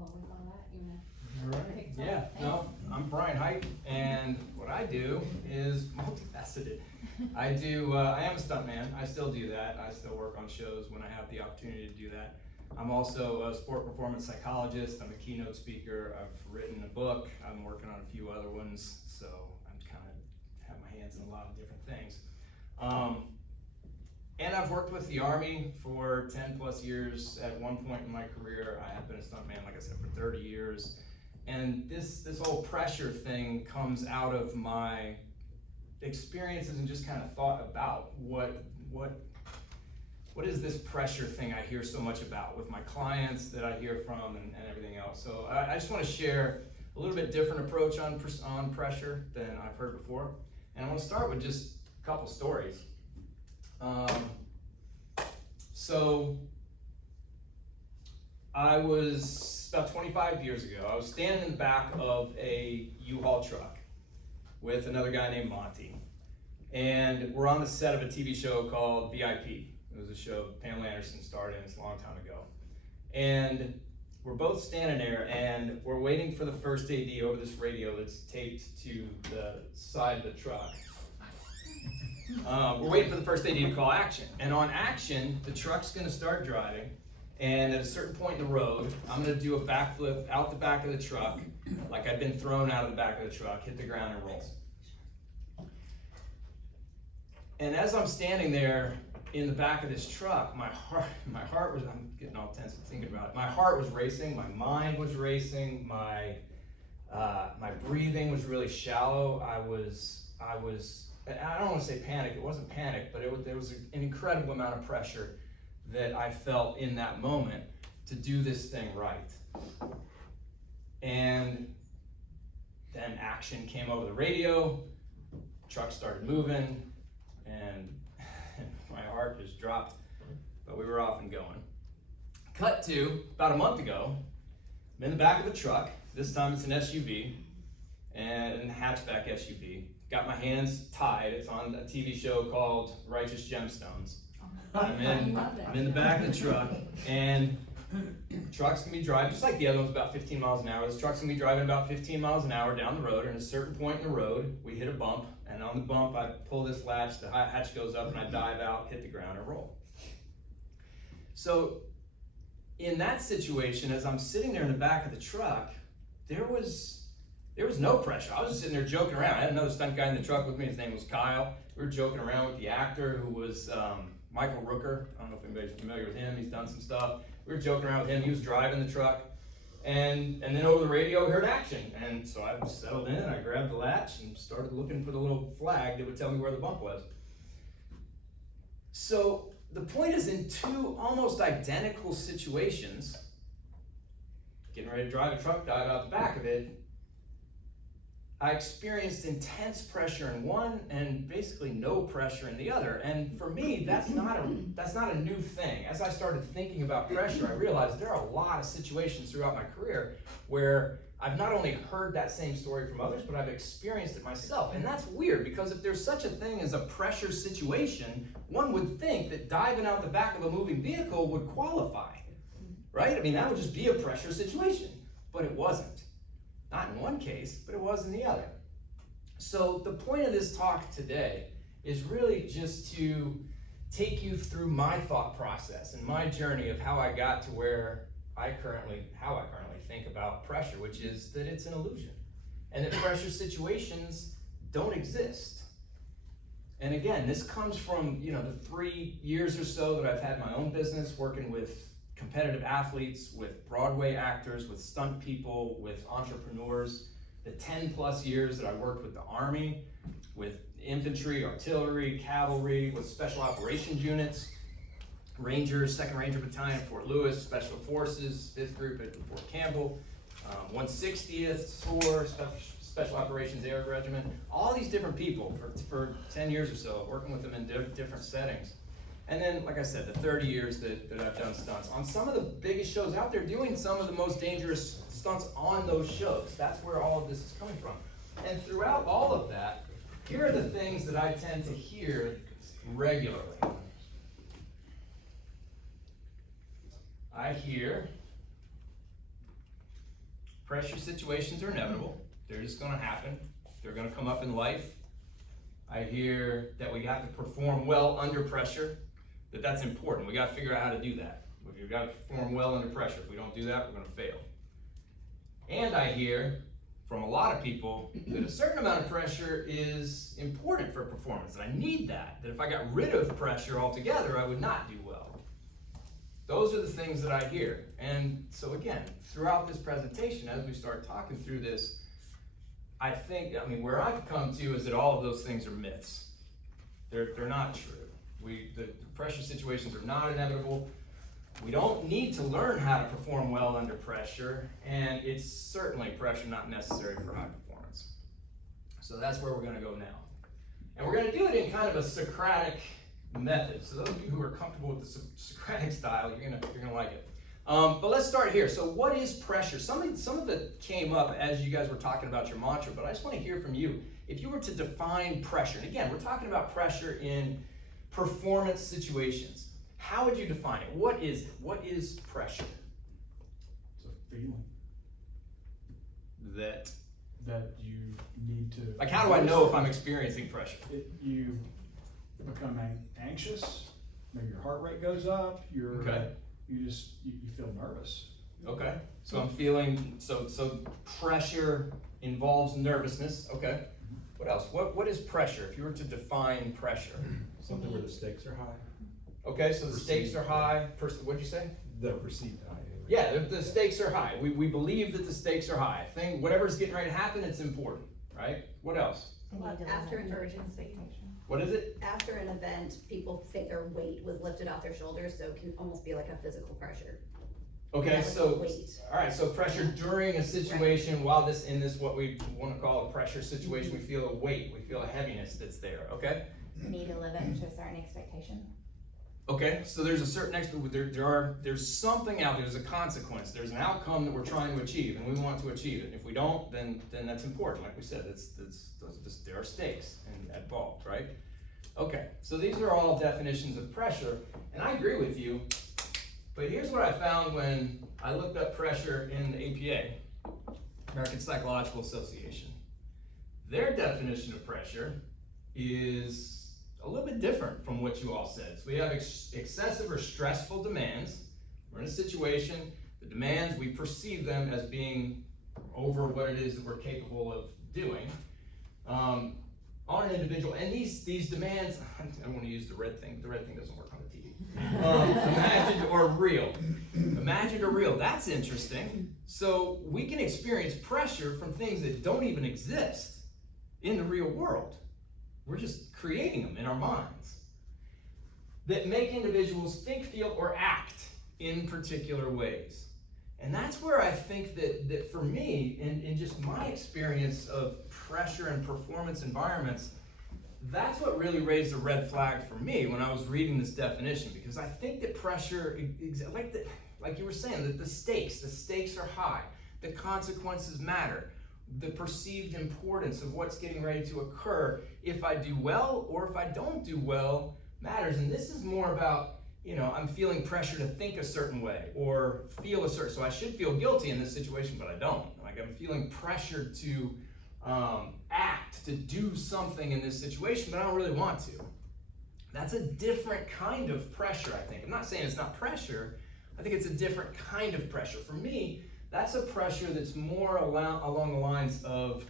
Well, with all that, you know. All right. Yeah, no, I'm Brian Hite, and what I do is multifaceted. I am a stuntman. I still do that. I still work on shows when I have the opportunity to do that. I'm also a sport performance psychologist. I'm a keynote speaker. I've written a book. I'm working on a few other ones, so I'm kind of have my hands in a lot of different things. And I've worked with the Army for 10 plus years. At one point in my career, I have been a stuntman, like I said, for 30 years. And this whole pressure thing comes out of my experiences and just kind of thought about what is this pressure thing I hear so much about with my clients that I hear from and everything else. So I just want to share a little bit different approach on pressure than I've heard before. And I want to start with just a couple stories. So I was about 25 years ago, I was standing in the back of a U-Haul truck with another guy named Monty. And we're on the set of a TV show called VIP. It was a show Pamela Anderson starred in, it's a long time ago. And we're both standing there and we're waiting for the first AD over this radio that's taped to the side of the truck. We're waiting for the first AD to call action. And on action, the truck's gonna start driving. And at a certain point in the road, I'm gonna do a backflip out the back of the truck, like I'd been thrown out of the back of the truck, hit the ground and roll. And as I'm standing there in the back of this truck, my heart was, I'm getting all tense thinking about it. My heart was racing, my mind was racing, my breathing was really shallow. I don't want to say panic, it wasn't panic, but there was an incredible amount of pressure that I felt in that moment to do this thing right. And then action came over the radio, truck started moving, and my heart just dropped, but we were off and going. Cut to about a month ago, I'm in the back of the truck. This time it's an SUV, and a hatchback SUV. Got my hands tied. It's on a TV show called Righteous Gemstones. I'm in the back of the truck, and truck's gonna be driving, just like the other one's about 15 miles an hour. This truck's gonna be driving about 15 miles an hour down the road, and at a certain point in the road, we hit a bump, and on the bump, I pull this latch, the hatch goes up, and I dive out, hit the ground, and roll. So, in that situation, as I'm sitting there in the back of the truck, there was no pressure. I was just sitting there joking around. I had another stunt guy in the truck with me. His name was Kyle. We were joking around with the actor who was Michael Rooker. I don't know if anybody's familiar with him. He's done some stuff. We were joking around with him. He was driving the truck. And then over the radio, we heard action. And so I settled in, I grabbed the latch and started looking for the little flag that would tell me where the bump was. So the point is, in two almost identical situations, getting ready to drive a truck, dive out the back of it, I experienced intense pressure in one and basically no pressure in the other. And for me, that's not a new thing. As I started thinking about pressure, I realized there are a lot of situations throughout my career where I've not only heard that same story from others, but I've experienced it myself. And that's weird, because if there's such a thing as a pressure situation, one would think that diving out the back of a moving vehicle would qualify, right? I mean, that would just be a pressure situation, but it wasn't. Not in one case, but it was in the other. So the point of this talk today is really just to take you through my thought process and my journey of how I got to where I currently think about pressure, which is that it's an illusion, and that pressure situations don't exist. And again, this comes from the 3 years or so that I've had my own business, working with competitive athletes, with Broadway actors, with stunt people, with entrepreneurs, the 10 plus years that I worked with the Army, with infantry, artillery, cavalry, with special operations units, Rangers, 2nd Ranger Battalion at Fort Lewis, Special Forces, 5th Group at Fort Campbell, 160th SOAR, Special Operations Air Regiment, all these different people for 10 years or so, working with them in different settings. And then, like I said, the 30 years that I've done stunts on some of the biggest shows out there, doing some of the most dangerous stunts on those shows. That's where all of this is coming from. And throughout all of that, here are the things that I tend to hear regularly. I hear, Pressure situations are inevitable. They're just going to happen. They're going to come up in life. I hear that we have to perform well under pressure, that's important. We got to figure out how to do that. We've got to perform well under pressure. If we don't do that, we're going to fail. And I hear from a lot of people that a certain amount of pressure is important for performance, and I need that if I got rid of pressure altogether, I would not do well. Those are the things that I hear. And so again, throughout this presentation, as we start talking through this, I mean, where I've come to is that all of those things are myths. They're not true. The pressure situations are not inevitable. We don't need to learn how to perform well under pressure, and it's certainly pressure not necessary for high performance. So that's where we're going to go now. And we're going to do it in kind of a Socratic method. So those of you who are comfortable with the Socratic style, you're gonna like it. But let's start here. So what is pressure? Some of it came up as you guys were talking about your mantra, but I just want to hear from you. If you were to define pressure, and again, we're talking about pressure in performance situations, how would you define it? What is it? What is pressure? It's a feeling that you need to. Like, how do I know if I'm experiencing pressure? You become anxious. Maybe your heart rate goes up. Okay. You feel nervous. Okay. So I'm feeling so pressure involves nervousness. Okay. What else? What is pressure? If you were to define pressure, Something where the stakes are high. Okay, so the stakes are high. What'd you say? The perceived high. Anyway. Yeah, the stakes are high. We believe that the stakes are high. Whatever's getting ready to happen, it's important, right? What else? After an urgency. What is it? After an event, people think their weight was lifted off their shoulders, so it can almost be like a physical pressure. Okay, so weight. All right, so pressure during a situation, right. While in this what we want to call a pressure situation, we feel a weight, we feel a heaviness that's there. Okay. You need to live up to a certain expectation. Okay, so there's a certain there's something out there. There's a consequence. There's an outcome that we're trying to achieve, and we want to achieve it. If we don't, then that's important. Like we said, there are stakes involved, right? Okay, so these are all definitions of pressure, and I agree with you. But here's what I found when I looked up pressure in the APA, American Psychological Association. Their definition of pressure is a little bit different from what you all said. So we have excessive or stressful demands. We're in a situation, the demands, we perceive them as being over what it is that we're capable of doing on an individual. And these demands, I don't want to use the red thing doesn't work on the TV. Imagined or real. Imagined or real, that's interesting. So we can experience pressure from things that don't even exist in the real world. We're just creating them in our minds that make individuals think, feel, or act in particular ways. And that's where I think that for me, in just my experience of pressure and performance environments, that's what really raised a red flag for me when I was reading this definition, because I think that pressure, like you were saying, that the stakes are high, the consequences matter. The perceived importance of what's getting ready to occur, if I do well or if I don't do well, matters. And this is more about, I'm feeling pressure to think a certain way or feel a certain, so I should feel guilty in this situation, but I don't. Like, I'm feeling pressure to act, to do something in this situation, but I don't really want to. That's a different kind of pressure, I think. I'm not saying it's not pressure. I think it's a different kind of pressure. For me, that's a pressure that's more along the lines of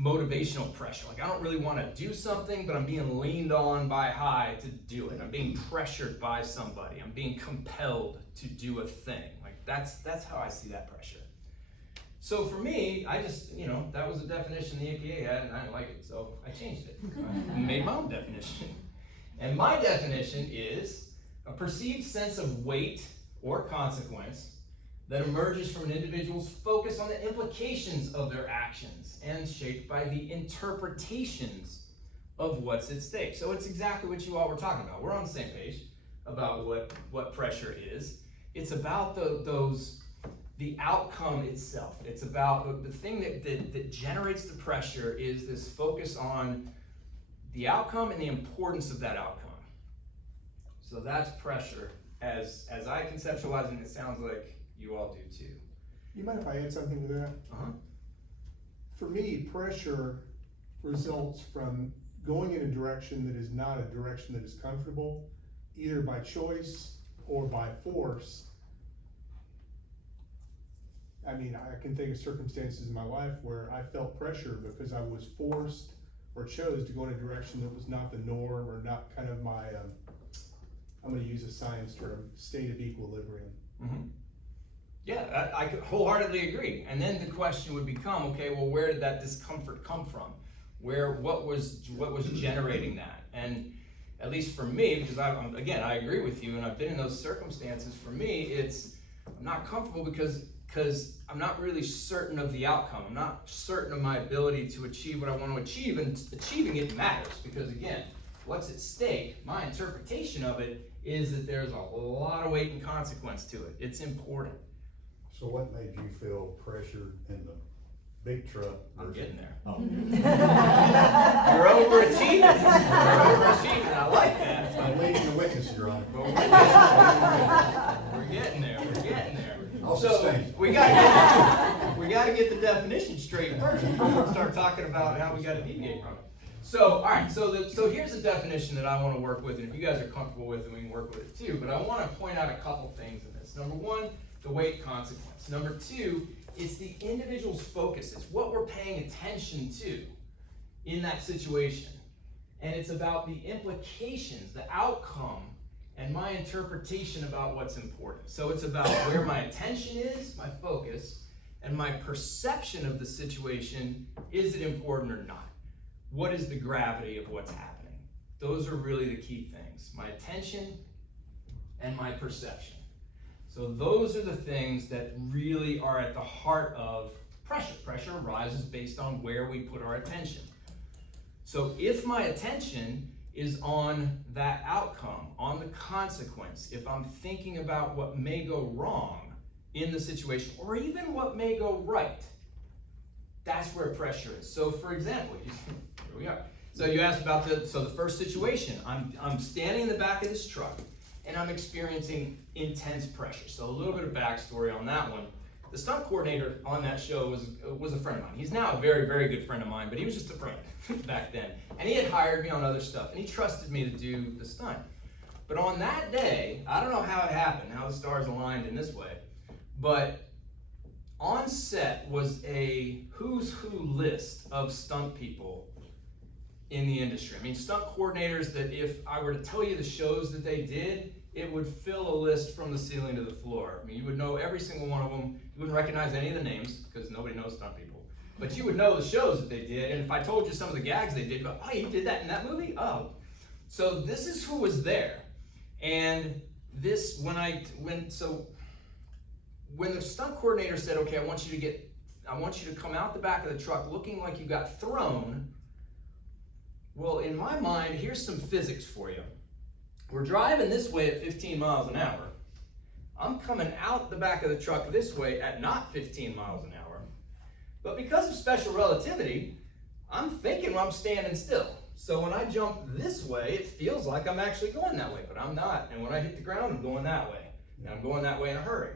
motivational pressure. Like, I don't really want to do something, but I'm being leaned on by high to do it. I'm being pressured by somebody. I'm being compelled to do a thing. Like, that's how I see that pressure. So for me, I just, that was the definition the APA had, and I didn't like it, so I changed it. I made my own definition. And my definition is a perceived sense of weight or consequence that emerges from an individual's focus on the implications of their actions and shaped by the interpretations of what's at stake. So it's exactly what you all were talking about. We're on the same page about what pressure is. It's about the outcome itself. It's about the thing that generates the pressure is this focus on the outcome and the importance of that outcome. So that's pressure as I conceptualize it, and it sounds like you all do too. You mind if I add something to that? Uh-huh. For me, pressure results from going in a direction that is not a direction that is comfortable, either by choice or by force. I mean, I can think of circumstances in my life where I felt pressure because I was forced or chose to go in a direction that was not the norm or not kind of my, I'm gonna use a science term, state of equilibrium. Mm-hmm. Yeah, I could wholeheartedly agree. And then the question would become, okay, well, where did that discomfort come from? What was generating that? And at least for me, because I agree with you, and I've been in those circumstances. For me, I'm not comfortable because I'm not really certain of the outcome. I'm not certain of my ability to achieve what I want to achieve, and achieving it matters because, again, what's at stake, my interpretation of it is that there's a lot of weight and consequence to it. It's important. So what made you feel pressured in the big truck? I'm getting there. Oh. You're overachieving. You're overachieving. I like that. I'm leading the witness, Your Honor. But we're getting there. We're getting there. I'll So sustain. we gotta get the definition straight first before we start talking about how we gotta deviate from it. So, all right. So here's a definition that I want to work with, and if you guys are comfortable with it, we can work with it too. But I want to point out a couple things in this. Number one, the weight consequence. Number two, it's the individual's focus. It's what we're paying attention to in that situation. And it's about the implications, the outcome, and my interpretation about what's important. So it's about where my attention is, my focus, and my perception of the situation. Is it important or not? What is the gravity of what's happening? Those are really the key things. My attention and my perception. So those are the things that really are at the heart of pressure. Pressure arises based on where we put our attention. So if my attention is on that outcome, on the consequence, if I'm thinking about what may go wrong in the situation, or even what may go right, that's where pressure is. So for example, here we are. So you asked about the first situation. I'm standing in the back of this truck, and I'm experiencing intense pressure. So a little bit of backstory on that one. The stunt coordinator on that show was a friend of mine. He's now a very, very good friend of mine, but he was just a friend back then. And he had hired me on other stuff, and he trusted me to do the stunt. But on that day, I don't know how it happened, how the stars aligned in this way, but on set was a who's who list of stunt people in the industry. I mean, stunt coordinators that if I were to tell you the shows that they did, it would fill a list from the ceiling to the floor. I mean, you would know every single one of them. You wouldn't recognize any of the names because nobody knows stunt people. But you would know the shows that they did, and if I told you some of the gags they did, you'd go, oh, you did that in that movie? Oh. So this is who was there. And this, when the stunt coordinator said, okay, I want you to come out the back of the truck looking like you got thrown. Well, in my mind, here's some physics for you. We're driving this way at 15 miles an hour. I'm coming out the back of the truck this way at not 15 miles an hour. But because of special relativity, I'm thinking I'm standing still. So when I jump this way, it feels like I'm actually going that way, but I'm not. And when I hit the ground, I'm going that way. And I'm going that way in a hurry.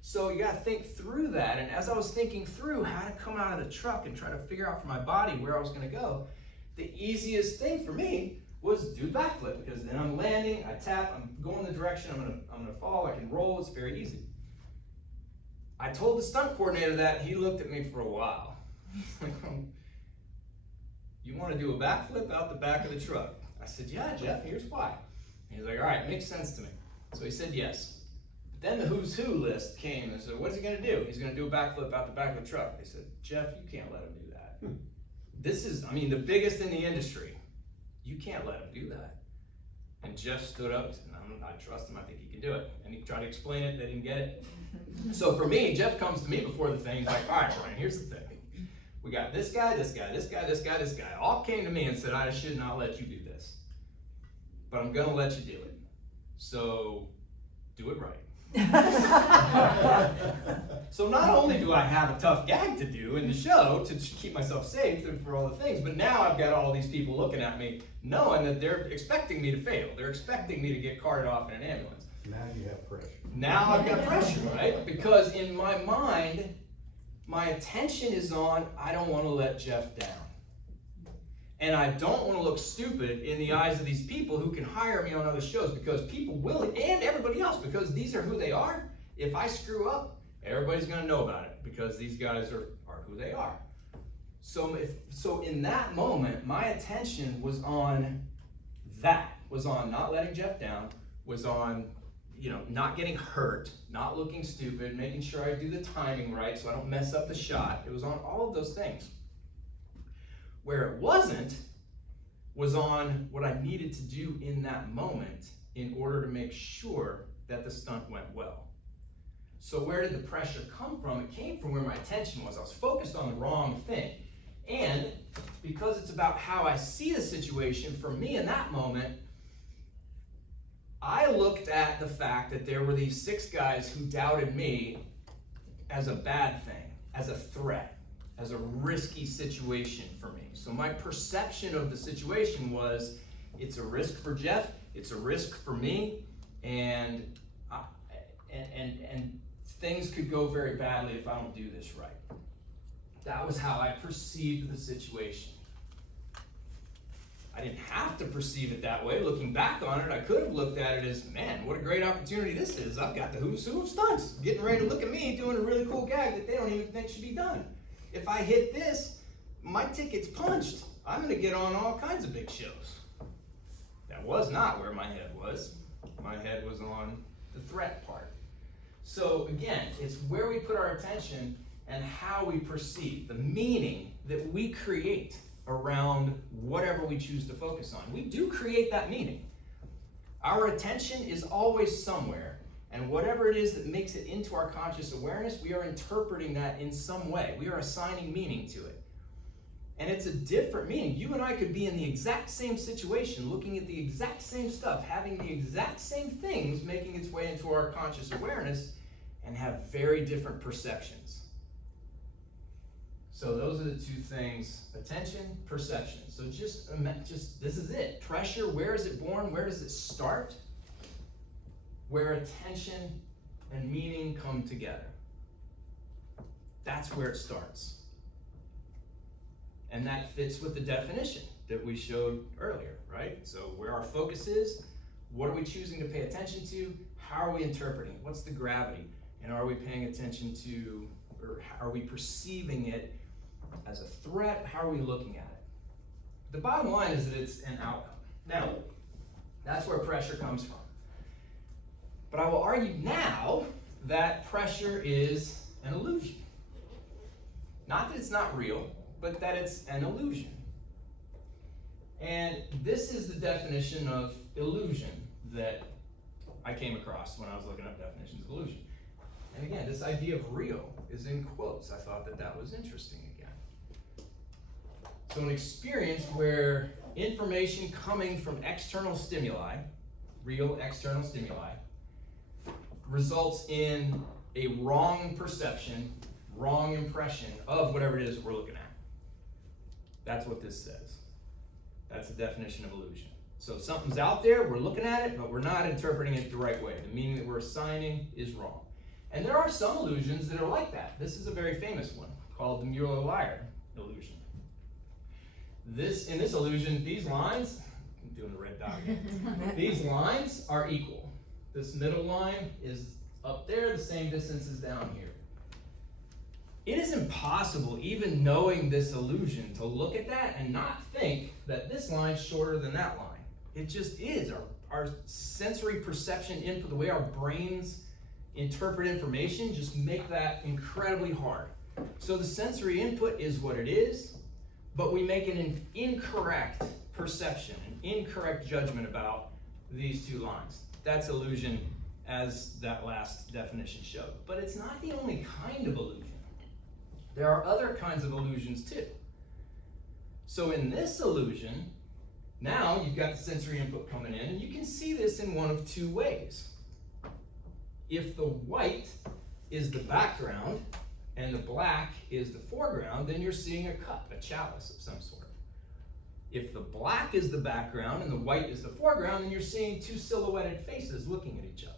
So you gotta think through that. And as I was thinking through how to come out of the truck and try to figure out for my body where I was gonna go, the easiest thing for me was do the backflip, because then I'm landing, I tap, I'm going the direction I'm gonna fall, I can roll, it's very easy. I told the stunt coordinator that, he looked at me for a while. You wanna do a backflip out the back of the truck? I said, yeah, Jeff, here's why. He's like, all right, makes sense to me. So he said yes. But then the who's who list came and said, what's he gonna do? He's gonna do a backflip out the back of the truck. They said, Jeff, you can't let him do that. This is, the biggest in the industry. You can't let him do that. And Jeff stood up and said, I trust him, I think he can do it. And he tried to explain it, they didn't get it. So for me, Jeff comes to me before the thing, he's like, all right, Brian, here's the thing. We got this guy, this guy, this guy, this guy, this guy, all came to me and said, I should not let you do this. But I'm gonna let you do it. So do it right. So not only do I have a tough gag to do in the show to keep myself safe and for all the things, but now I've got all these people looking at me knowing that they're expecting me to fail. They're expecting me to get carted off in an ambulance. Now you have pressure. Now I've got pressure, right? Because in my mind, my attention is on, I don't want to let Jeff down. And I don't want to look stupid in the eyes of these people who can hire me on other shows, because people will, and everybody else, because these are who they are. If I screw up, everybody's going to know about it, because these guys are who they are. So in that moment, my attention was on that, was on not letting Jeff down, was on, not getting hurt, not looking stupid, making sure I do the timing right so I don't mess up the shot. It was on all of those things. Where it wasn't was on what I needed to do in that moment in order to make sure that the stunt went well. So where did the pressure come from? It came from where my attention was. I was focused on the wrong thing. And because it's about how I see the situation, for me in that moment, I looked at the fact that there were these 6 guys who doubted me as a bad thing, as a threat, as a risky situation for me. So my perception of the situation was, it's a risk for Jeff, it's a risk for me, and things could go very badly if I don't do this right. That was how I perceived the situation. I didn't have to perceive it that way. Looking back on it, I could have looked at it as, man, what a great opportunity this is. I've got the who's who of stunts getting ready to look at me doing a really cool gag that they don't even think should be done. If I hit this, my ticket's punched. I'm going to get on all kinds of big shows. That was not where my head was. My head was on the threat part. So again, it's where we put our attention and how we perceive, the meaning that we create around whatever we choose to focus on. We do create that meaning. Our attention is always somewhere, and whatever it is that makes it into our conscious awareness, we are interpreting that in some way. We are assigning meaning to it. And it's a different meaning. You and I could be in the exact same situation, looking at the exact same stuff, having the exact same things making its way into our conscious awareness, and have very different perceptions. So those are the 2 things: attention, perception. So just this is it. Pressure, where is it born? Where does it start? Where attention and meaning come together. That's where it starts. And that fits with the definition that we showed earlier, right? So where our focus is, what are we choosing to pay attention to? How are we interpreting it? What's the gravity? And are we paying attention to, or are we perceiving it as a threat? How are we looking at it? The bottom line is that it's an outcome. Now, that's where pressure comes from. But I will argue now that pressure is an illusion. Not that it's not real, but that it's an illusion. And this is the definition of illusion that I came across when I was looking up definitions of illusion. And again, this idea of real is in quotes. I thought that was interesting again. So an experience where information coming from external stimuli, real external stimuli, results in a wrong perception, wrong impression of whatever it is that we're looking at. That's what this says. That's the definition of illusion. So something's out there, we're looking at it, but we're not interpreting it the right way. The meaning that we're assigning is wrong. And there are some illusions that are like that. This is a very famous one called the Mueller-Lyer illusion. In this illusion, these lines, I'm doing the red dot again. These lines are equal. This middle line is up there, the same distance as down here. It is impossible, even knowing this illusion, to look at that and not think that this line's shorter than that line. It just is. Our sensory perception input, the way our brains interpret information, just make that incredibly hard. So the sensory input is what it is, but we make an incorrect perception, an incorrect judgment about these 2 lines. That's illusion, as that last definition showed. But it's not the only kind of illusion. There are other kinds of illusions too. So in this illusion, now you've got the sensory input coming in, and you can see this in one of 2 ways. If the white is the background and the black is the foreground, then you're seeing a cup, a chalice of some sort. If the black is the background and the white is the foreground, then you're seeing 2 silhouetted faces looking at each other.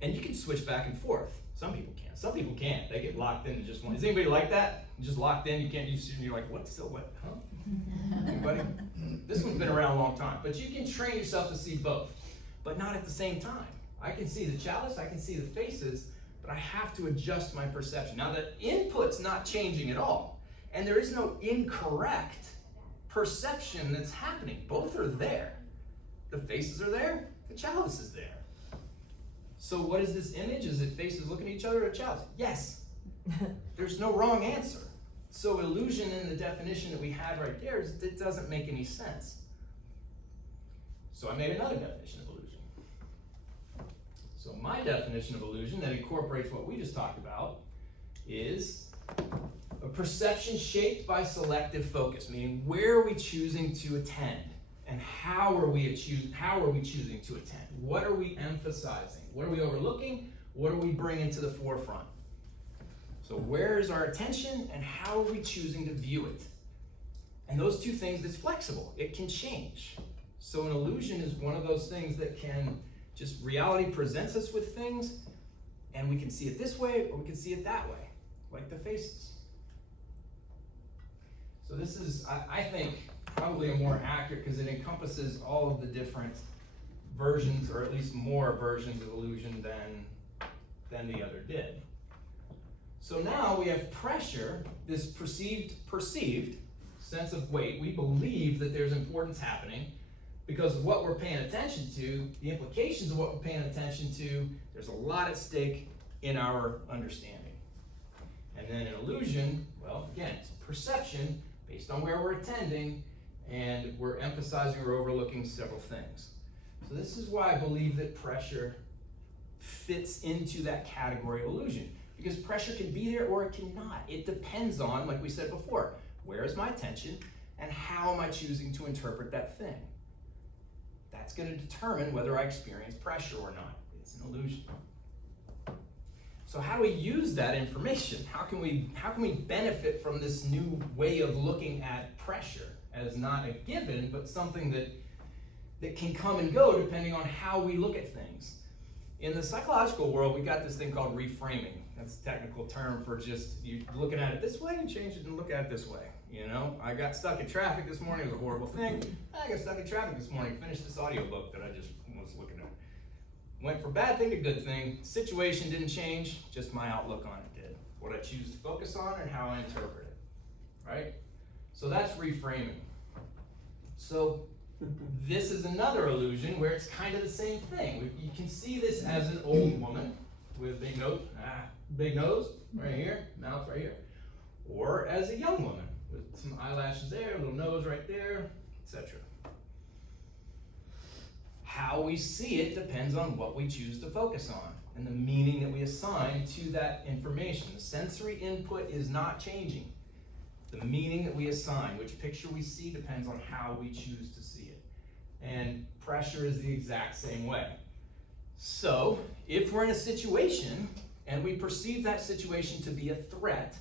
And you can switch back and forth. Some people can. Some people can't. They get locked into just one. Is anybody like that? Just locked in, you can't use, you're like, what, still what, huh? Anybody? This one's been around a long time. But you can train yourself to see both, but not at the same time. I can see the chalice, I can see the faces, but I have to adjust my perception. Now the input's not changing at all, and there is no incorrect perception that's happening. Both are there. The faces are there, the chalice is there. So what is this image? Is it faces looking at each other or a chalice? Yes. There's no wrong answer. So illusion in the definition that we had right there, it doesn't make any sense. So I made another definition of illusion. So my definition of illusion that incorporates what we just talked about is a perception shaped by selective focus, meaning where are we choosing to attend and how are we choosing to attend? What are we emphasizing? What are we overlooking? What are we bringing to the forefront? So where is our attention and how are we choosing to view it? And those two things, it's flexible. It can change. So an illusion is one of those things that can just, reality presents us with things and we can see it this way or we can see it that way, like the faces. So this is, I think, probably a more accurate because it encompasses all of the different versions, or at least more versions of illusion than the other did. So now we have pressure, this perceived sense of weight. We believe that there's importance happening because of what we're paying attention to, the implications of what we're paying attention to. There's a lot at stake in our understanding. And then an illusion, well, again, it's perception based on where we're attending, and we're emphasizing or overlooking several things. So this is why I believe that pressure fits into that category of illusion, because pressure can be there or it cannot. It depends on, like we said before, where is my attention and how am I choosing to interpret that thing? That's going to determine whether I experience pressure or not. It's an illusion. So how do we use that information? How can we benefit from this new way of looking at pressure as not a given, but something that can come and go depending on how we look at things? In the psychological world, we got this thing called reframing. That's a technical term for just you looking at it this way and change it and look at it this way. You know, I got stuck in traffic this morning. It was a horrible thing. I got stuck in traffic this morning. Finished this audiobook that I just was looking at. Went from bad thing to good thing. Situation didn't change, just my outlook on it did. What I choose to focus on and how I interpret it, right? So that's reframing. So this is another illusion where it's kind of the same thing. You can see this as an old woman with a big nose right here, mouth right here, or as a young woman with some eyelashes there, a little nose right there, etc. How we see it depends on what we choose to focus on and the meaning that we assign to that information. The sensory input is not changing. The meaning that we assign, which picture we see, depends on how we choose to see it. And pressure is the exact same way. So, if we're in a situation and we perceive that situation to be a threat,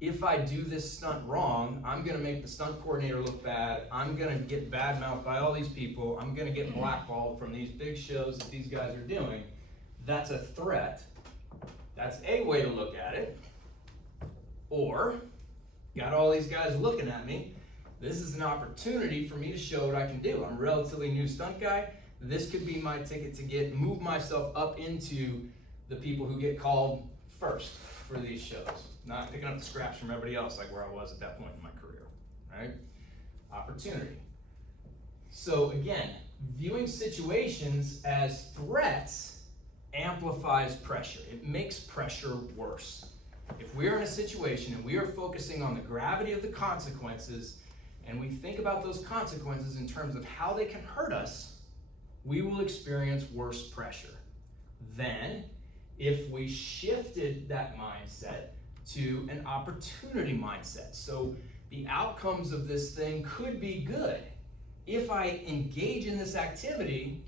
if I do this stunt wrong, I'm gonna make the stunt coordinator look bad, I'm gonna get badmouthed by all these people, I'm gonna get blackballed from these big shows that these guys are doing. That's a threat. That's a way to look at it. Or, got all these guys looking at me, this is an opportunity for me to show what I can do. I'm a relatively new stunt guy. This could be my ticket to move myself up into the people who get called first for these shows. Not picking up the scraps from everybody else like where I was at that point in my career, right? Opportunity. So again, viewing situations as threats amplifies pressure. It makes pressure worse. If we're in a situation and we are focusing on the gravity of the consequences and we think about those consequences in terms of how they can hurt us, we will experience worse pressure than if we shifted that mindset to an opportunity mindset. So the outcomes of this thing could be good. If I engage in this activity,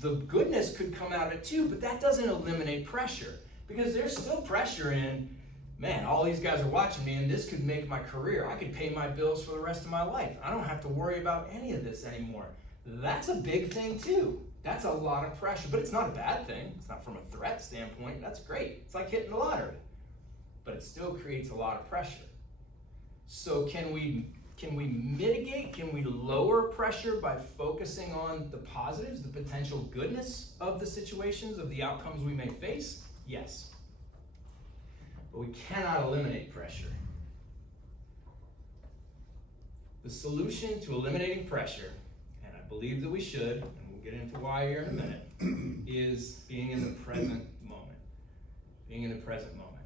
the goodness could come out of it too, but that doesn't eliminate pressure, because there's still pressure in, man, all these guys are watching me and this could make my career. I could pay my bills for the rest of my life. I don't have to worry about any of this anymore. That's a big thing too. That's a lot of pressure, but it's not a bad thing. It's not from a threat standpoint. That's great. It's like hitting the lottery, but it still creates a lot of pressure. So can we mitigate, can we lower pressure by focusing on the positives, the potential goodness of the situations, of the outcomes we may face? Yes. But we cannot eliminate pressure. The solution to eliminating pressure, and I believe that we should, and we'll get into why here in a minute, is being in the present moment. Being in the present moment.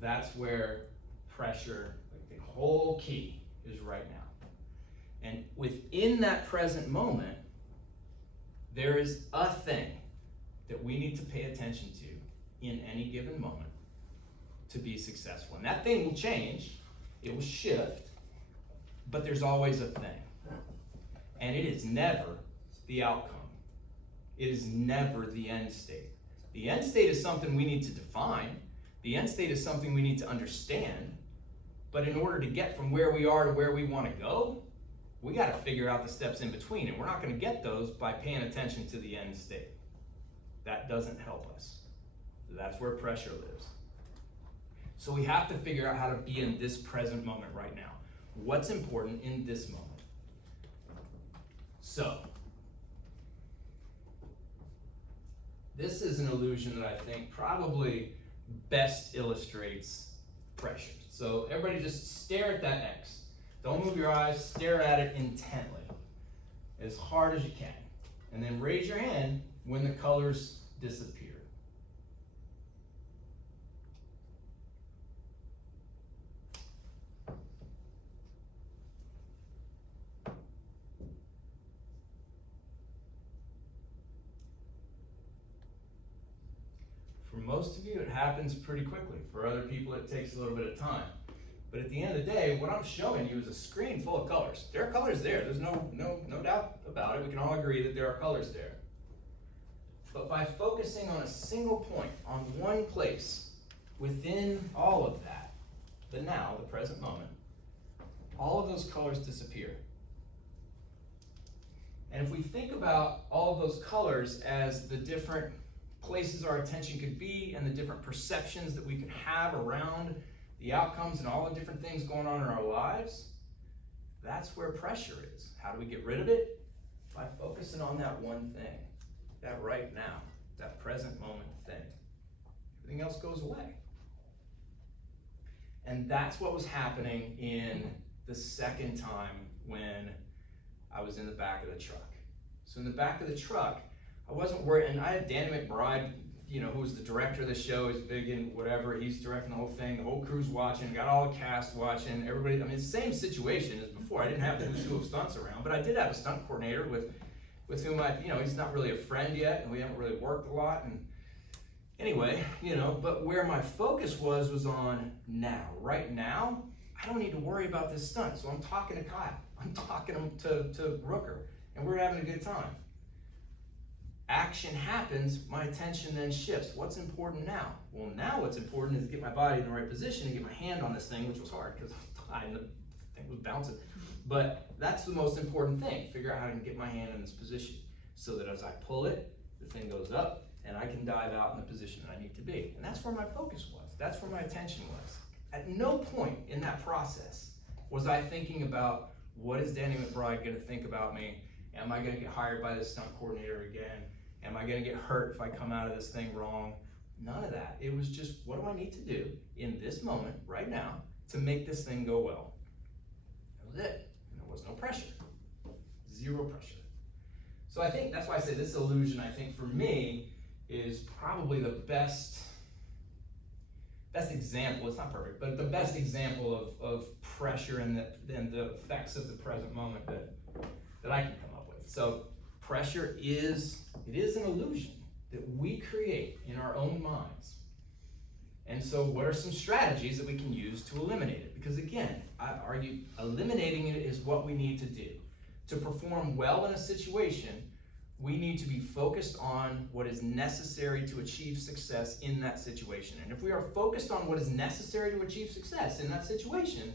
That's where pressure, like the whole key, is right now. And within that present moment, there is a thing that we need to pay attention to in any given moment to be successful. And that thing will change, it will shift, but there's always a thing. And it is never the outcome. It is never the end state. The end state is something we need to define. The end state is something we need to understand. But in order to get from where we are to where we want to go, we got to figure out the steps in between. And we're not going to get those by paying attention to the end state. That doesn't help us. That's where pressure lives. So we have to figure out how to be in this present moment right now. What's important in this moment? So, this is an illusion that I think probably best illustrates pressure. So everybody just stare at that X. Don't move your eyes, stare at it intently, as hard as you can. And then raise your hand when the colors disappear. For most of you, it happens pretty quickly. For other people, it takes a little bit of time. But at the end of the day, what I'm showing you is a screen full of colors. There are colors there. There's no doubt about it. We can all agree that there are colors there. But by focusing on a single point, on one place, within all of that, the now, the present moment, all of those colors disappear. And if we think about all of those colors as the different places our attention could be and the different perceptions that we could have around the outcomes and all the different things going on in our lives, that's where pressure is. How do we get rid of it? By focusing on that one thing, that right now, that present moment thing. Everything else goes away. And that's what was happening in the second time when I was in the back of the truck. So in the back of the truck, I wasn't worried, and I had Danny McBride, who was the director of the show. He's big in whatever, he's directing the whole thing, the whole crew's watching, got all the cast watching, everybody, I mean, same situation as before. I didn't have the who's who of stunts around, but I did have a stunt coordinator with whom he's not really a friend yet, and we haven't really worked a lot, and anyway, but where my focus was on now. Right now, I don't need to worry about this stunt, so I'm talking to Kyle, I'm talking to Rooker, and we're having a good time. Action happens, my attention then shifts. What's important now? Well, now what's important is to get my body in the right position and get my hand on this thing, which was hard because the thing was bouncing. But that's the most important thing. Figure out how to get my hand in this position so that as I pull it, the thing goes up and I can dive out in the position that I need to be. And that's where my focus was. That's where my attention was. At no point in that process was I thinking about, what is Danny McBride going to think about me? Am I going to get hired by this stunt coordinator again? Am I going to get hurt if I come out of this thing wrong? None of that. It was just, what do I need to do in this moment, right now, to make this thing go well? That was it. And there was no pressure. Zero pressure. So I think that's why I say this illusion, I think for me, is probably the best example. It's not perfect, but the best example of pressure and the effects of the present moment that I can come up with. So pressure is an illusion that we create in our own minds. And so what are some strategies that we can use to eliminate it? Because again, I argue eliminating it is what we need to do. To perform well in a situation, we need to be focused on what is necessary to achieve success in that situation. And if we are focused on what is necessary to achieve success in that situation,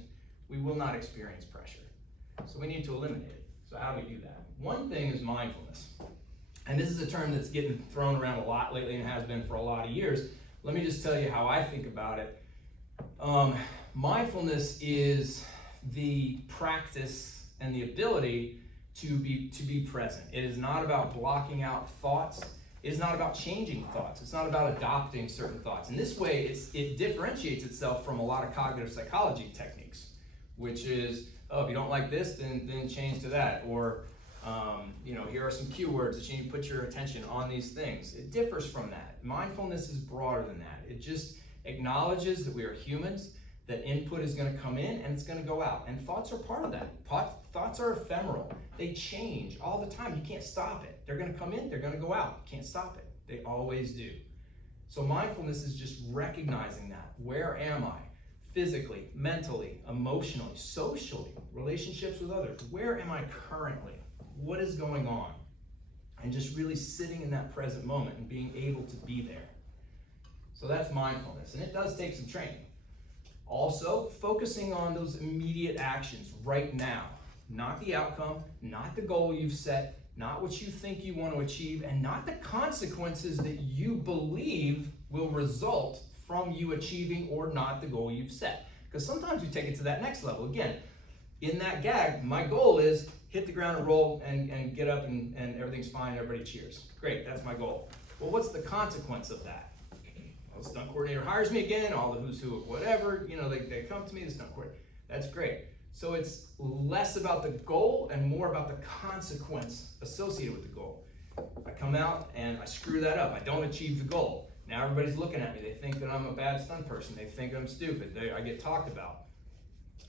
we will not experience pressure. So we need to eliminate it. So how do we do that? One thing is mindfulness. And this is a term that's getting thrown around a lot lately and has been for a lot of years. Let me just tell you how I think about it. Mindfulness is the practice and the ability to be present. It is not about blocking out thoughts. It is not about changing thoughts. It's not about adopting certain thoughts. In this way, it differentiates itself from a lot of cognitive psychology techniques, which is, oh, if you don't like this, then change to that. Or, here are some keywords that you need to put your attention on these things. It differs from that. Mindfulness is broader than that. It just acknowledges that we are humans, that input is going to come in and it's going to go out. And thoughts are part of that. Thoughts are ephemeral. They change all the time. You can't stop it. They're going to come in, they're going to go out. You can't stop it. They always do. So mindfulness is just recognizing that. Where am I? Physically, mentally, emotionally, socially, relationships with others. Where am I currently? What is going on? And just really sitting in that present moment and being able to be there. So that's mindfulness, and it does take some training. Also, focusing on those immediate actions right now. Not the outcome, not the goal you've set, not what you think you want to achieve, and not the consequences that you believe will result from you achieving or not the goal you've set. Because sometimes we take it to that next level. Again, in that gag, my goal is hit the ground and roll and get up and everything's fine, everybody cheers. Great, that's my goal. Well, what's the consequence of that? Well, the stunt coordinator hires me again, all the who's who of whatever, they come to me, the stunt coordinator. That's great. So it's less about the goal and more about the consequence associated with the goal. I come out and I screw that up. I don't achieve the goal. Now everybody's looking at me. They think that I'm a bad stunt person. They think I'm stupid. I get talked about.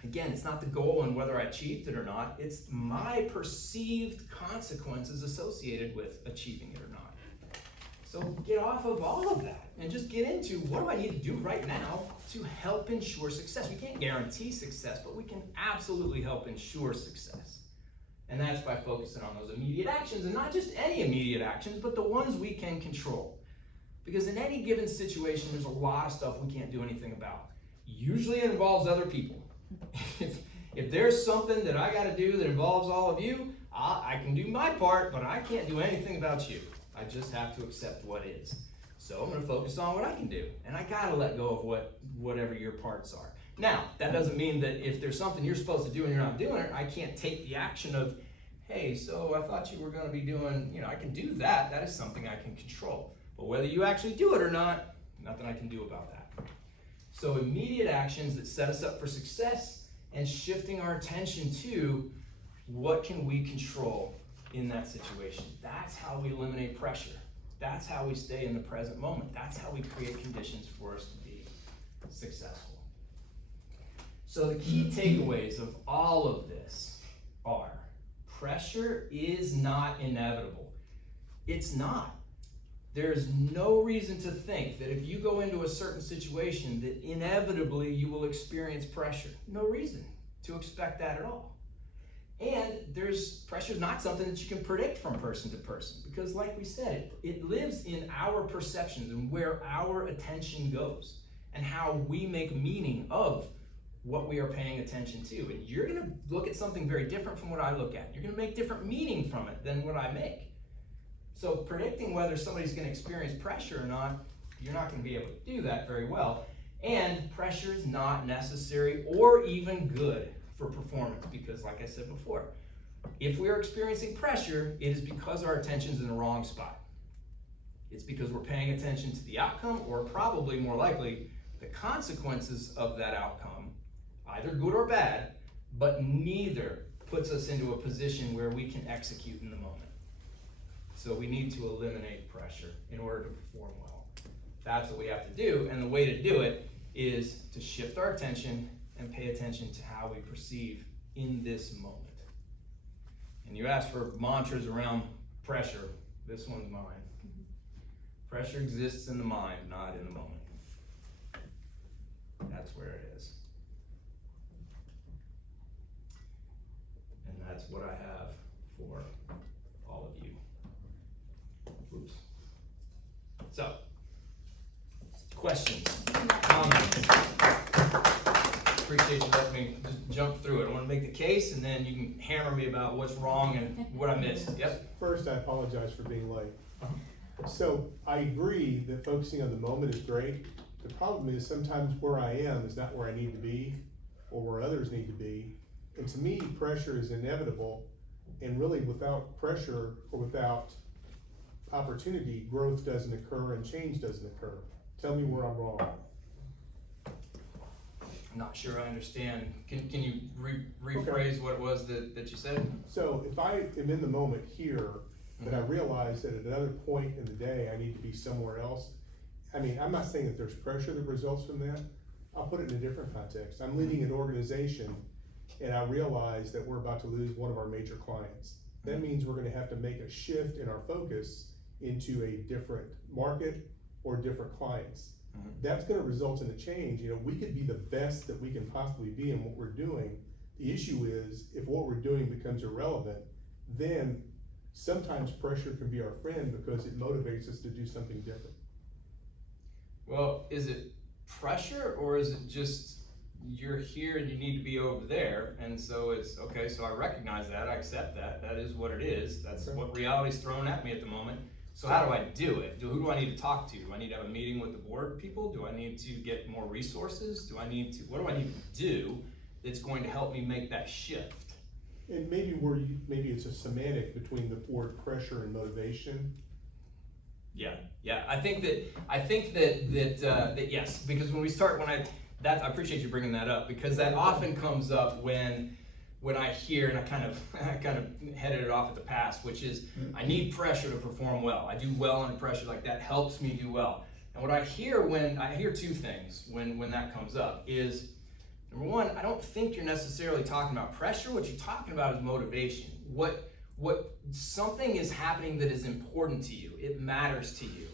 Again, it's not the goal and whether I achieved it or not. It's my perceived consequences associated with achieving it or not. So get off of all of that and just get into what do I need to do right now to help ensure success. We can't guarantee success, but we can absolutely help ensure success. And that's by focusing on those immediate actions, and not just any immediate actions, but the ones we can control. Because in any given situation, there's a lot of stuff we can't do anything about. Usually it involves other people. If there's something that I got to do that involves all of you, I can do my part, but I can't do anything about you. I just have to accept what is. So I'm going to focus on what I can do, and I got to let go of whatever your parts are. Now, that doesn't mean that if there's something you're supposed to do and you're not doing it, I can't take the action of, hey, so I thought you were going to be doing, I can do that. That is something I can control. But whether you actually do it or not, nothing I can do about that. So immediate actions that set us up for success and shifting our attention to what can we control in that situation. That's how we eliminate pressure. That's how we stay in the present moment. That's how we create conditions for us to be successful. So the key takeaways of all of this are pressure is not inevitable. It's not. There's no reason to think that if you go into a certain situation that inevitably you will experience pressure. No reason to expect that at all. And pressure is not something that you can predict from person to person, because like we said, it lives in our perceptions and where our attention goes and how we make meaning of what we are paying attention to. And you're going to look at something very different from what I look at. You're going to make different meaning from it than what I make. So predicting whether somebody's going to experience pressure or not, you're not going to be able to do that very well. And pressure is not necessary or even good for performance, because like I said before, if we are experiencing pressure, it is because our attention's in the wrong spot. It's because we're paying attention to the outcome, or probably more likely, the consequences of that outcome, either good or bad, but neither puts us into a position where we can execute in the moment. So we need to eliminate pressure in order to perform well. That's what we have to do, and the way to do it is to shift our attention and pay attention to how we perceive in this moment. And you asked for mantras around pressure. This one's mine. Pressure exists in the mind, not in the moment. That's where it is. And that's what I have for all of you. Oops. So, questions, comments? appreciate you letting me just jump through it. I wanna make the case, and then you can hammer me about what's wrong and what I missed. Yep. First, I apologize for being late. So I agree that focusing on the moment is great. The problem is sometimes where I am is not where I need to be or where others need to be. And to me, pressure is inevitable. And really without pressure or without opportunity, growth doesn't occur and change doesn't occur. Tell me where I'm wrong. I'm not sure I understand. Can you rephrase what it was that you said? So if I am in the moment here, but I realize that at another point in the day, I need to be somewhere else. I mean, I'm not saying that there's pressure that results from that. I'll put it in a different context. I'm leading an organization and I realize that we're about to lose one of our major clients. That means we're gonna have to make a shift in our focus into a different market or different clients. That's gonna result in a change. You know, we could be the best that we can possibly be in what we're doing. The issue is, if what we're doing becomes irrelevant, then sometimes pressure can be our friend because it motivates us to do something different. Well, is it pressure, or is it just you're here and you need to be over there, and so it's okay, so I recognize that, I accept that, that is what it is, that's what reality's thrown at me at the moment. So how do I do it? Who do I need to talk to? Do I need to have a meeting with the board people? Do I need to get more resources? What do I need to do that's going to help me make that shift? And maybe maybe it's a semantic between the word pressure and motivation. Yeah. I think that yes, because I appreciate you bringing that up, because that often comes up when I hear, and I kind of headed it off at the pass, which is I need pressure to perform well. I do well under pressure, like that helps me do well. And what I hear two things when that comes up is, number one, I don't think you're necessarily talking about pressure. What you're talking about is motivation. What something is happening that is important to you. It matters to you.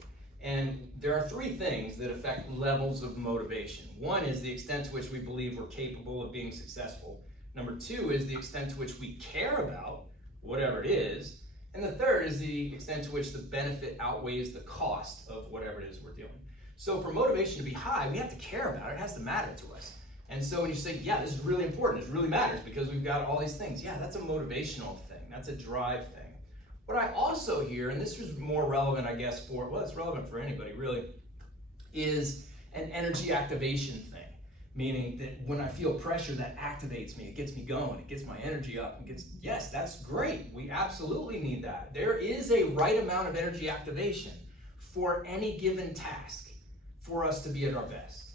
And there are three things that affect levels of motivation. One is the extent to which we believe we're capable of being successful. Number two is the extent to which we care about whatever it is. And the third is the extent to which the benefit outweighs the cost of whatever it is we're doing. So for motivation to be high, we have to care about it. It has to matter to us. And so when you say, yeah, this is really important, this really matters because we've got all these things. Yeah, that's a motivational thing. That's a drive thing. What I also hear, and this is more relevant, I guess, it's relevant for anybody really, is an energy activation thing. Meaning that when I feel pressure, that activates me, it gets me going, it gets my energy up, yes, that's great, we absolutely need that. There is a right amount of energy activation for any given task for us to be at our best.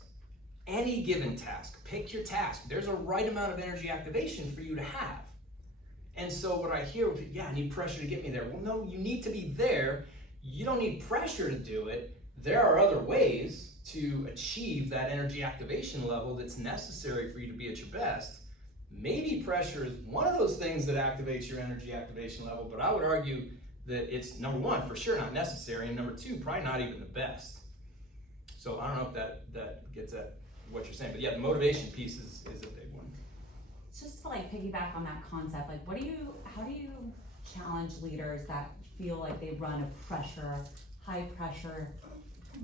Any given task, pick your task, there's a right amount of energy activation for you to have. And so what I hear, I need pressure to get me there. Well, no, you need to be there. You don't need pressure to do it. There are other ways to achieve that energy activation level that's necessary for you to be at your best. Maybe pressure is one of those things that activates your energy activation level, but I would argue that it's, number one, for sure not necessary, and number two, probably not even the best. So I don't know if that gets at what you're saying, but yeah, the motivation piece is a big one. Just to like piggyback on that concept, like how do you challenge leaders that feel like they run a high pressure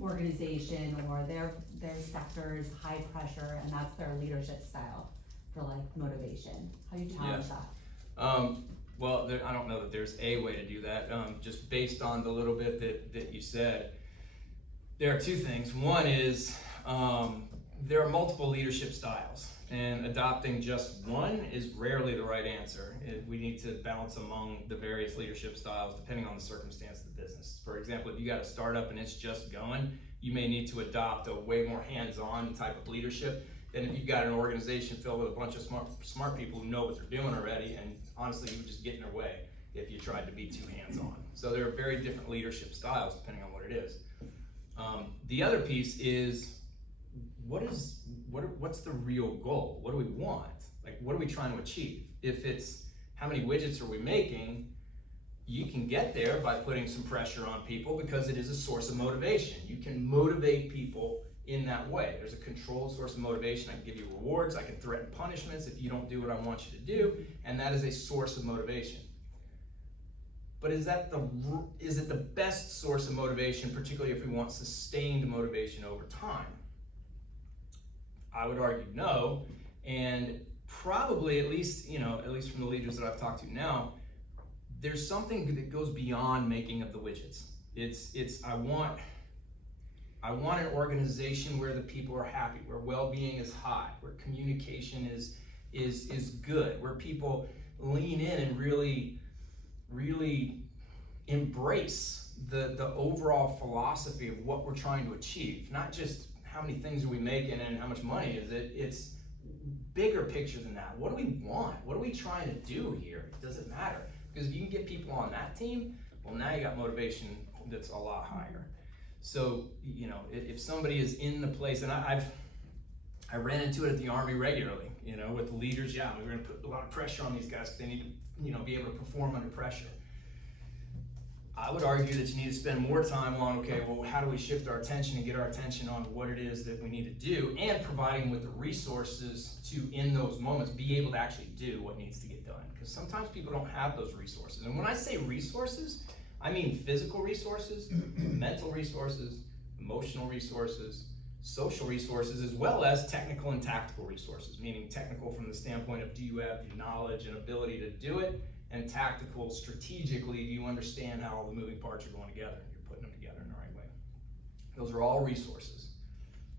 organization, or their sector is high pressure and that's their leadership style for like motivation? How do you challenge that? Well, I don't know that there's a way to do that. Just based on the little bit that you said, there are two things. One is there are multiple leadership styles, and adopting just one is rarely the right answer. We need to balance among the various leadership styles depending on the circumstance of the business. For example, if you got a startup and it's just going, you may need to adopt a way more hands-on type of leadership than if you've got an organization filled with a bunch of smart people who know what they're doing already, and honestly, you would just get in their way if you tried to be too hands-on. So there are very different leadership styles depending on what it is. The other piece is, what's the real goal? What do we want? Like, what are we trying to achieve? If it's how many widgets are we making, you can get there by putting some pressure on people because it is a source of motivation. You can motivate people in that way. There's a controlled source of motivation. I can give you rewards, I can threaten punishments if you don't do what I want you to do, and that is a source of motivation. But is it the best source of motivation, particularly if we want sustained motivation over time? I would argue no, And probably, at least from the leaders that I've talked to now, there's something that goes beyond making of the widgets. I want an organization where the people are happy, where well-being is high, where communication is good, where people lean in and really embrace the overall philosophy of what we're trying to achieve. Not just how many things are we making and how much money is it. It's bigger picture than that. What do we want? What are we trying to do here? It doesn't matter. Because if you can get people on that team, well, now you got motivation that's a lot higher. So, if somebody is in the place, and I ran into it at the Army regularly, with the leaders, we're gonna put a lot of pressure on these guys because they need to, be able to perform under pressure. I would argue that you need to spend more time on, okay, well, how do we shift our attention and get our attention on what it is that we need to do, and providing them with the resources to, in those moments, be able to actually do what needs to get done. Because sometimes people don't have those resources. And when I say resources, I mean physical resources, mental resources, emotional resources, social resources, as well as technical and tactical resources, meaning technical from the standpoint of, do you have the knowledge and ability to do it? And tactical, strategically, do you understand how all the moving parts are going together and you're putting them together in the right way? Those are all resources.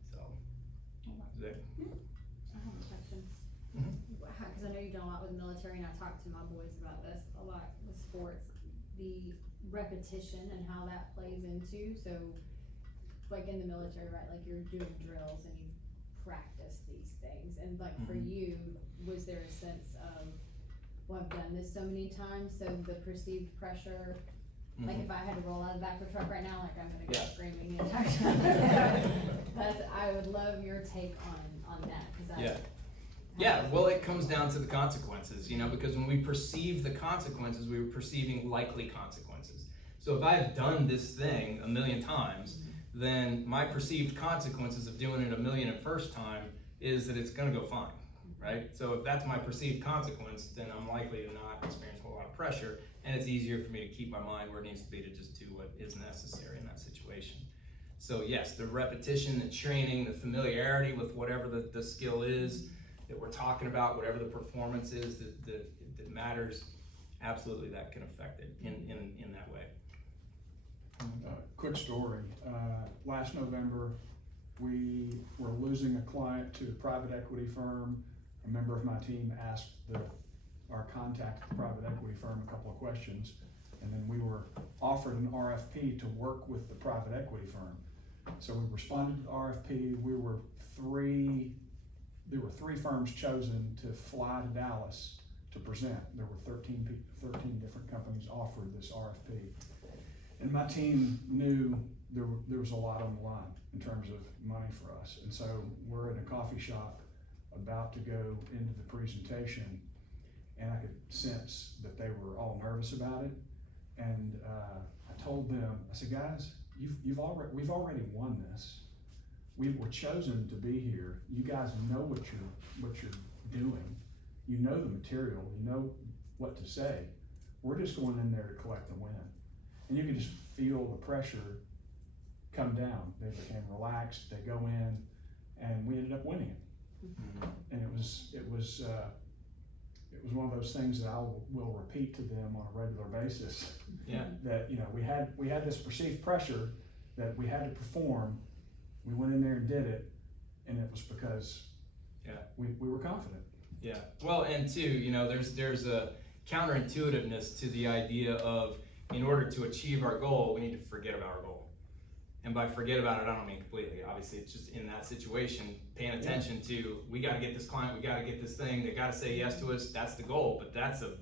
So, is that? I have a question. Because I know you've done a lot with the military, and I talk to my boys about this a lot with sports. The repetition and how that plays into, so like in the military, right, like you're doing drills and you practice these things, and like for you, was there a sense of, well, I've done this so many times, so the perceived pressure, like if I had to roll out of the back of a truck right now, like I'm gonna go screaming the entire time. So I would love your take on that, because well, it comes down to the consequences, because when we perceive the consequences, we were perceiving likely consequences. So if I've done this thing a million times, then my perceived consequences of doing it a million and first time is that it's gonna go fine, right? So if that's my perceived consequence, then I'm likely to not experience a whole lot of pressure, and it's easier for me to keep my mind where it needs to be to just do what is necessary in that situation. So yes, the repetition, the training, the familiarity with whatever the skill is that we're talking about, whatever the performance is that matters, absolutely that can affect it in that way. Quick story, last November, we were losing a client to a private equity firm. A member of my team asked our contact at the private equity firm a couple of questions, and then we were offered an RFP to work with the private equity firm. So we responded to the RFP. There were three firms chosen to fly to Dallas to present. There were 13 different companies offered this RFP. And my team knew there was a lot on the line in terms of money for us. And so we're in a coffee shop about to go into the presentation, and I could sense that they were all nervous about it. And I told them, I said, guys, we've already won this. We were chosen to be here. You guys know what you're doing. You know the material. You know what to say. We're just going in there to collect the win. And you can just feel the pressure come down. They became relaxed. They go in, and we ended up winning it. And it was one of those things that I will repeat to them on a regular basis. Yeah. That we had this perceived pressure that we had to perform. We went in there and did it, and it was because we were confident. Yeah. Well, and too, there's a counterintuitiveness to the idea of, in order to achieve our goal, we need to forget about our goal. And by forget about it, I don't mean completely. Obviously, it's just in that situation, paying attention to, we got to get this client, we got to get this thing, they got to say yes to us. That's the goal, but that's the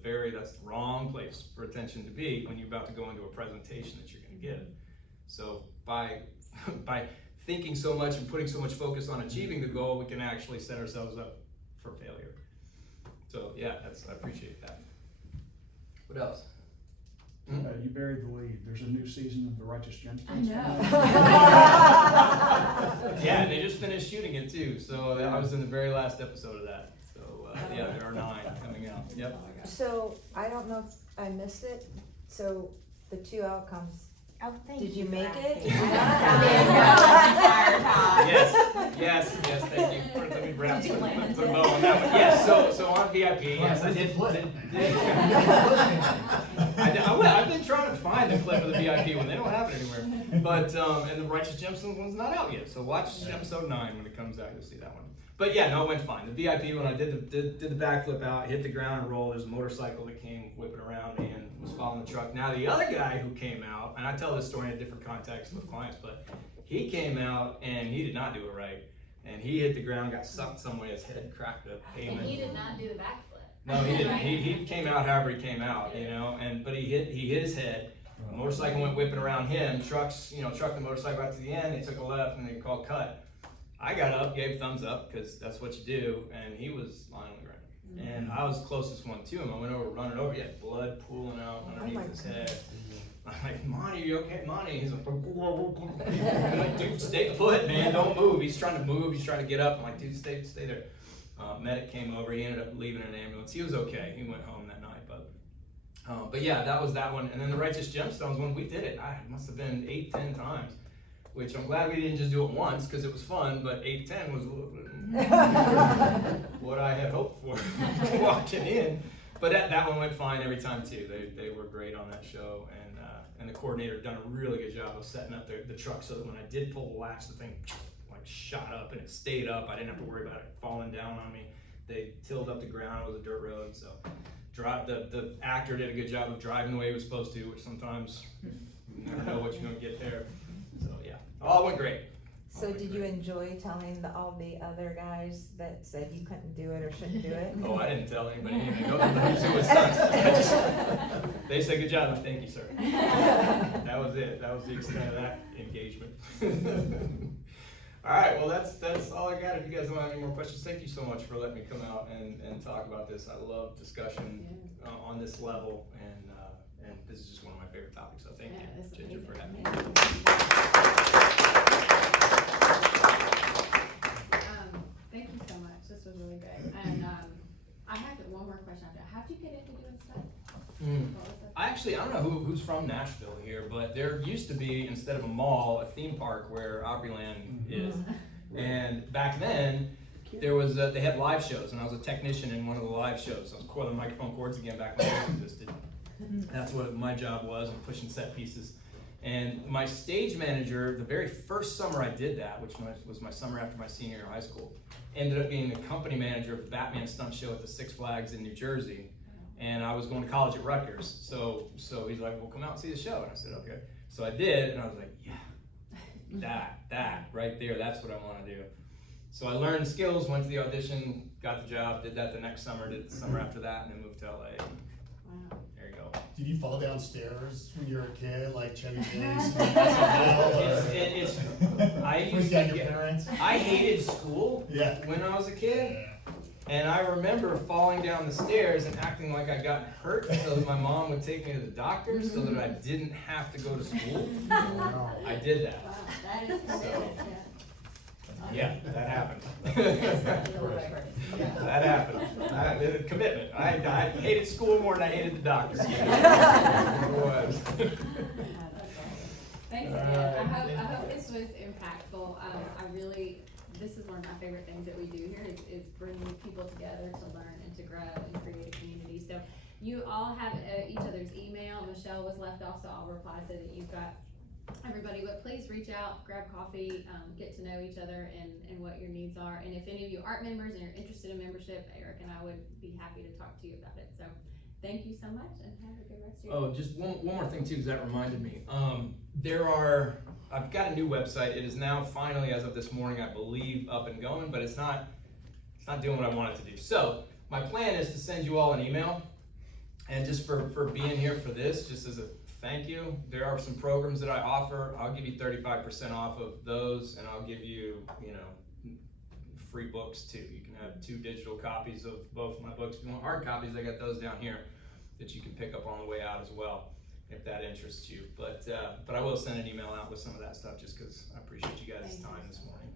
wrong place for attention to be when you're about to go into a presentation that you're going to give. So by thinking so much and putting so much focus on achieving the goal, we can actually set ourselves up for failure. So yeah, I appreciate that. What else? You buried the lead. There's a new season of The Righteous Gemstones. I know. Yeah, they just finished shooting it too. So I was in the very last episode of that. So yeah, there are 9 coming out. Yep. So I don't know if I missed it. So the 2 outcomes. Oh, thank Did you for make asking. it? Yes, thank you. Let me wrap Did you land the bow on that Yeah, so on VIP, yes, I did. I've been trying to find the clip of the VIP one. They don't have it anywhere. But and the Righteous Gemstones one's not out yet. So watch episode 9 when it comes out. You'll see that one. But yeah, no, it went fine. The VIP, when I did the backflip out, hit the ground and roll, there's a motorcycle that came whipping around and was following the truck. Now the other guy who came out, and I tell this story in a different context with clients, but he came out and he did not do it right. And he hit the ground, got sucked somewhere, his head cracked up. And he did not do the backflip. No, he didn't. He came out however he came out, you know. But he hit his head. The motorcycle went whipping around him. Trucked the motorcycle out to the end. They took a left and they called cut. I got up, gave thumbs up because that's what you do, and he was lying on the ground. And I was closest one to him. I went over, running over. He had blood pooling out underneath his head. I'm like, Monty, you okay? Monty? He's like, I'm like, dude, stay put, man. Don't move. He's trying to move. He's trying to get up. I'm like, dude, stay there. Medic came over. He ended up leaving an ambulance. He was okay. He went home that night. But yeah, that was that one. And then the Righteous Gemstones one, we did it. It must have been 8-10 times. Which I'm glad we didn't just do it once because it was fun, but 8-10 was a little bit what I had hoped for walking in. But that one went fine every time too. They were great on that show, and the coordinator done a really good job of setting up the truck so that when I did pull the latch, the thing like shot up and it stayed up. I didn't have to worry about it falling down on me. They tilled up the ground. It was a dirt road, so the actor did a good job of driving the way he was supposed to, which sometimes you never know what you're gonna get there. So yeah. All went great. So did you enjoy telling all the other guys that said you couldn't do it or shouldn't do it? Oh, I didn't tell anybody anything. It was done. They said, good job, thank you, sir. That was it. That was the extent of that engagement. All right, well, that's all I got. If you guys don't have any more questions, thank you so much for letting me come out and talk about this. I love discussion on this level, and this is just one of my favorite topics, so thank you, Ginger, for having me. Thank you so much. This was really great. And I have one more question after. How'd you get into doing stuff? I don't know who's from Nashville here, but there used to be, instead of a mall, a theme park where Opryland is. And back then, there was they had live shows, and I was a technician in one of the live shows. I was coiling microphone cords again back when those existed. That's what my job was, and pushing set pieces. And my stage manager, the very first summer I did that, which was my summer after my senior year of high school, ended up being the company manager of the Batman stunt show at the Six Flags in New Jersey. And I was going to college at Rutgers. So he's like, well, come out and see the show. And I said, okay. So I did, and I was like, yeah, that right there, that's what I want to do. So I learned the skills, went to the audition, got the job, did that the next summer, did the summer after that, and then moved to LA. Wow. There you go. Did you fall downstairs when you were a kid, like Chevy Chase? I hated school when I was a kid. And I remember falling down the stairs and acting like I got hurt so that my mom would take me to the doctor so that I didn't have to go to school. I did that. Wow, that is So, yeah, that happened. Yeah. That happened. I did a commitment. I hated school more than I hated the doctor. It was. Thanks again. I hope this was impactful. This is one of my favorite things that we do here is bringing people together to learn and to grow and create a community. So you all have each other's email. Michelle was left off, so I'll reply so that you've got everybody. But please reach out, grab coffee, get to know each other and what your needs are. And if any of you aren't members and you're interested in membership, Eric and I would be happy to talk to you about it. So thank you so much and have a good rest of your day. Oh, just one more thing too, because that reminded me. I've got a new website. It is now finally, as of this morning, I believe, up and going, but it's not doing what I want it to do. So my plan is to send you all an email, and just for being here for this, just as a thank you, there are some programs that I offer. I'll give you 35% off of those, and I'll give you, free books too. You can have 2 digital copies of both of my books. If you want hard copies, I got those down here that you can pick up on the way out as well, if that interests you. But I will send an email out with some of that stuff just because I appreciate you guys' time this morning.